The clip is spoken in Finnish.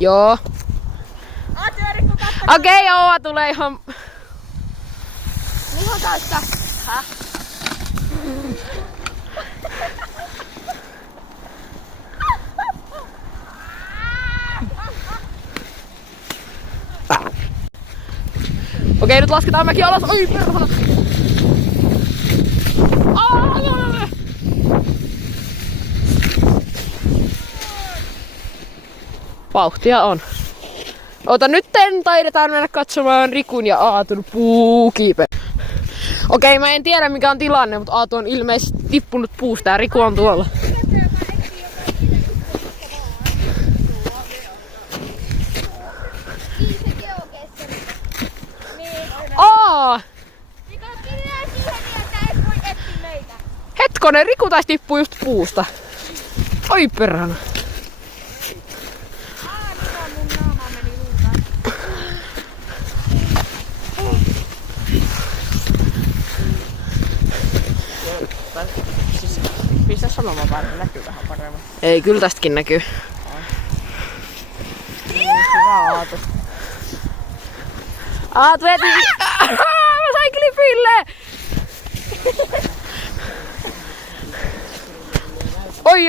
Joo. Aatu ja Riku katsokaa. Okei, joo, tulee ihan... Ihan täyttä. Häh? Okei, nyt lasketaan mäki alas. Oi perhana! Vauhtia on. Ota, nyt taidetaan mennä katsomaan Rikun ja Aatun puukiipe. Okei, mä en tiedä mikä on tilanne, mutta Aatu on ilmeisesti tippunut puusta ja Riku on tuolla. Hetkonen, Riku taisi tippua just puusta. Oi perhana. Pistä sanomaan päälle, näkyy vähän paremmin. Ei, kyllä tästäkin näkyy. Hyvä Aatu. Aatu veti! Mä sain klipille! Oi oi!